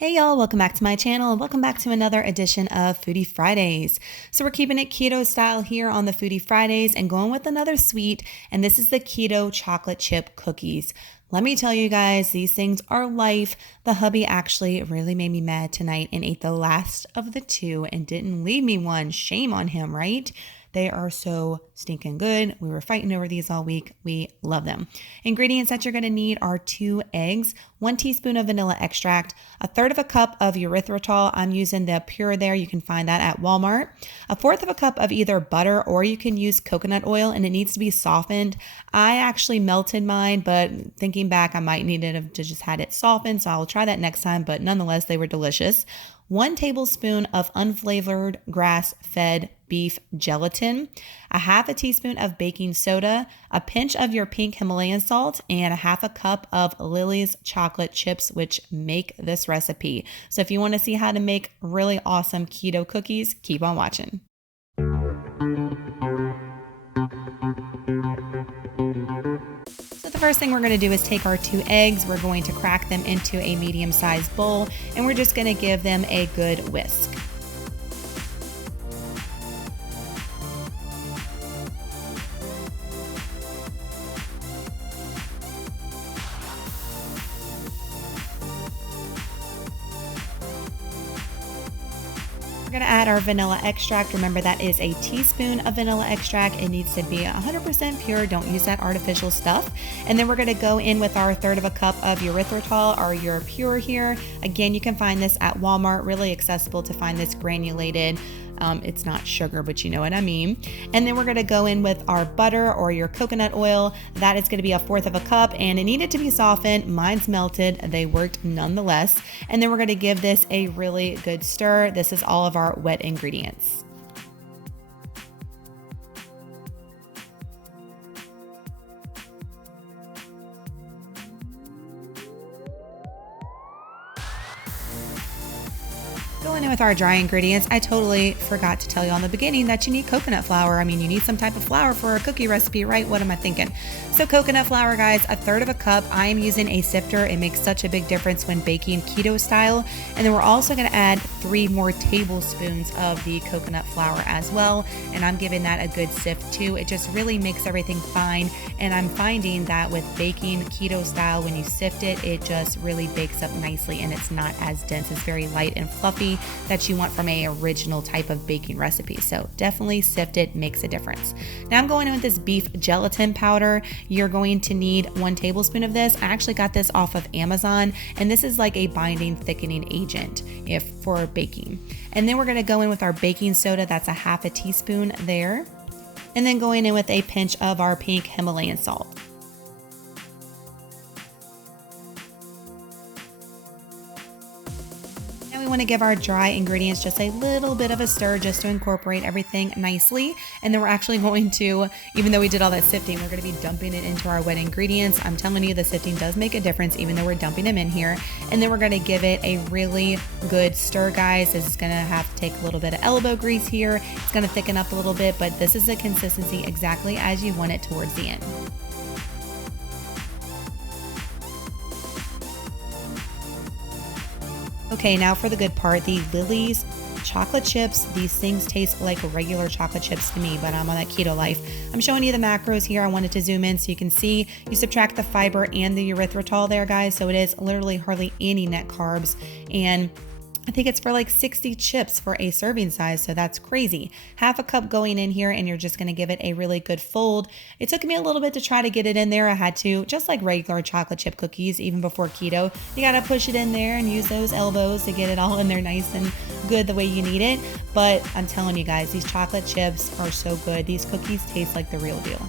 Hey y'all, welcome back to my channel and welcome back to another edition of Foodie Fridays. So we're keeping it keto style here on the Foodie Fridays and going with another sweet, and this is the keto chocolate chip cookies. Let me tell you guys, these things are life. The hubby actually really made me mad tonight and ate the last of the two and didn't leave me one. Shame on him, right? They are so stinking good. We were fighting over these all week. We love them. Ingredients that you're going to need are 2 eggs, 1 teaspoon of vanilla extract, 1/3 cup of erythritol. I'm using the pure there. You can find that at Walmart. 1/4 cup of either butter or you can use coconut oil, and it needs to be softened. I actually melted mine, but thinking back, I might need to just had it softened. So I'll try that next time, but nonetheless, they were delicious. 1 tablespoon of unflavored grass-fed beef gelatin, 1/2 teaspoon of baking soda, a pinch of your pink Himalayan salt, and 1/2 cup of Lily's chocolate chips, which make this recipe. So if you want to see how to make really awesome keto cookies, keep on watching. The first thing we're going to do is take our 2 eggs. We're going to crack them into a medium-sized bowl, and we're just going to give them a good whisk. We're going to add our vanilla extract. Remember, that is a teaspoon of vanilla extract. It needs to be 100% pure. Don't use that artificial stuff. And then we're going to go in with our 1/3 cup of erythritol, or your pure here. Again, you can find this at Walmart. Really accessible to find this granulated. It's not sugar, but you know what I mean. And then we're going to go in with our butter or your coconut oil. That is going to be 1/4 cup, and it needed to be softened. Mine's melted. They worked nonetheless. And then we're going to give this a really good stir. This is all of our wet ingredients. Going in with our dry ingredients, I totally forgot to tell you on the beginning that you need coconut flour. I mean, you need some type of flour for a cookie recipe, right? What am I thinking? So coconut flour, guys, 1/3 cup. I am using a sifter. It makes such a big difference when baking keto style. And then we're also going to add 3 more tablespoons of the coconut flour as well. And I'm giving that a good sift too. It just really makes everything fine. And I'm finding that with baking keto style, when you sift it, it just really bakes up nicely and it's not as dense. It's very light and fluffy that you want from a original type of baking recipe. So definitely sift it, makes a difference. Now I'm going in with this beef gelatin powder. You're going to need 1 tablespoon of this. I actually got this off of Amazon, and this is like a binding thickening agent for baking. And then we're going to go in with our baking soda. That's 1/2 teaspoon there. And then going in with a pinch of our pink Himalayan salt. We want to give our dry ingredients just a little bit of a stir just to incorporate everything nicely. And then we're actually going to, even though we did all that sifting, we're going to be dumping it into our wet ingredients. I'm telling you, the sifting does make a difference even though we're dumping them in here. And then we're going to give it a really good stir, guys. This is going to have to take a little bit of elbow grease here. It's going to thicken up a little bit, but this is the consistency exactly as you want it towards the end. Okay, now for the good part, the Lily's chocolate chips. These things taste like regular chocolate chips to me, but I'm on that keto life. I'm showing you the macros here. I wanted to zoom in so you can see. You subtract the fiber and the erythritol there, guys. So it is literally hardly any net carbs. And I think it's for like 60 chips for a serving size, so that's crazy. 1/2 cup going in here, and you're just gonna give it a really good fold. It took me a little bit to try to get it in there. I had to, just like regular chocolate chip cookies, even before keto, you gotta push it in there and use those elbows to get it all in there nice and good the way you need it. But I'm telling you guys, these chocolate chips are so good. These cookies taste like the real deal.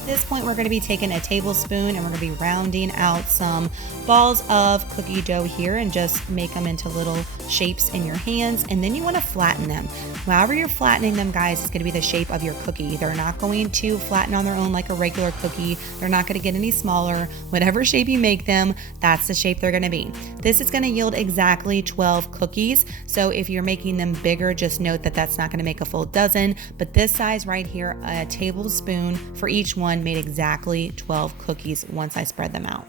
At this point, we're going to be taking a tablespoon and we're going to be rounding out some balls of cookie dough here and just make them into little shapes in your hands. And then you want to flatten them. However you're flattening them, guys, it's going to be the shape of your cookie. They're not going to flatten on their own like a regular cookie. They're not going to get any smaller. Whatever shape you make them, that's the shape they're going to be. This is going to yield exactly 12 cookies. So if you're making them bigger, just note that that's not going to make a full dozen. But this size right here, a tablespoon for each one, one made exactly 12 cookies once I spread them out.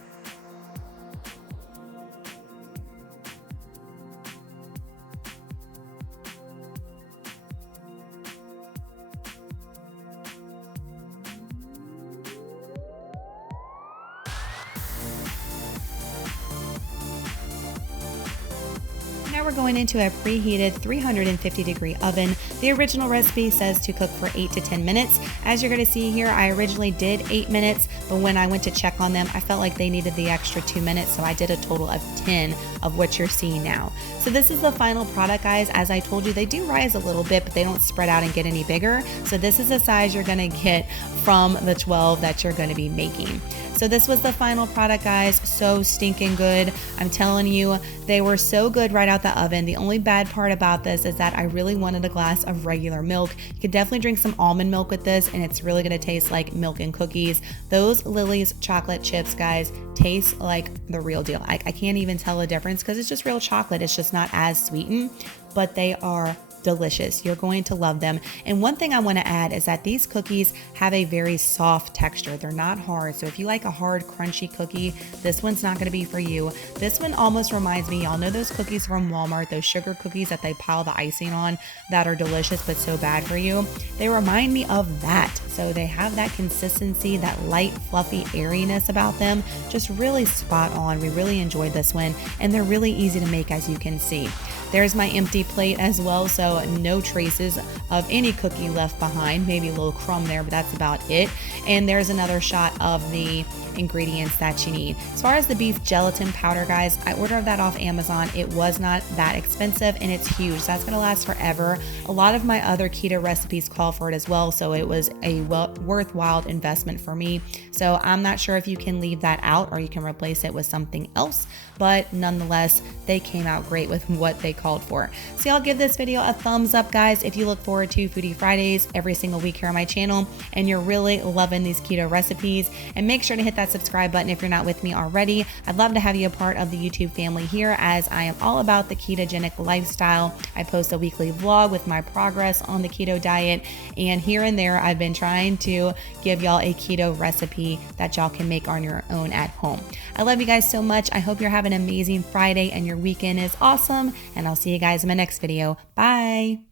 Now we're going into a preheated 350-degree oven. The original recipe says to cook for 8 to 10 minutes. As you're going to see here, I originally did 8 minutes, but when I went to check on them, I felt like they needed the extra 2 minutes, so I did a total of 10 of what you're seeing now. So this is the final product, guys. As I told you, they do rise a little bit, but they don't spread out and get any bigger. So this is the size you're going to get from the 12 that you're going to be making. So this was the final product, guys. So stinking good. I'm telling you, they were so good right out the oven. The only bad part about this is that I really wanted a glass of regular milk. You could definitely drink some almond milk with this, and it's really gonna taste like milk and cookies. Those Lily's chocolate chips, guys, taste like the real deal. I can't even tell the difference because it's just real chocolate. It's just not as sweetened, but they are delicious. You're going to love them. And one thing I want to add is that these cookies have a very soft texture. They're not hard. So if you like a hard, crunchy cookie, this one's not going to be for you. This one almost reminds me, y'all know those cookies from Walmart, those sugar cookies that they pile the icing on that are delicious but so bad for you? They remind me of that. So they have that consistency, that light, fluffy airiness about them. Just really spot on. We really enjoyed this one, and they're really easy to make, as you can see. There's my empty plate as well, so no traces of any cookie left behind. Maybe a little crumb there, but that's about it. And there's another shot of the ingredients that you need. As far as the beef gelatin powder, guys, I ordered that off Amazon. It was not that expensive, and it's huge. So that's gonna last forever. A lot of my other keto recipes call for it as well, so it was a worthwhile investment for me. So I'm not sure if you can leave that out or you can replace it with something else, but nonetheless, they came out great with what they called for. So y'all give this video a thumbs up, guys, if you look forward to Foodie Fridays every single week here on my channel and you're really loving these keto recipes. And make sure to hit that subscribe button if you're not with me already. I'd love to have you a part of the YouTube family here, as I am all about the ketogenic lifestyle. I post a weekly vlog with my progress on the keto diet, and here and there I've been trying to give y'all a keto recipe that y'all can make on your own at home. I love you guys so much. I hope you're having an amazing Friday and your weekend is awesome, and I'll see you guys in my next video. Bye.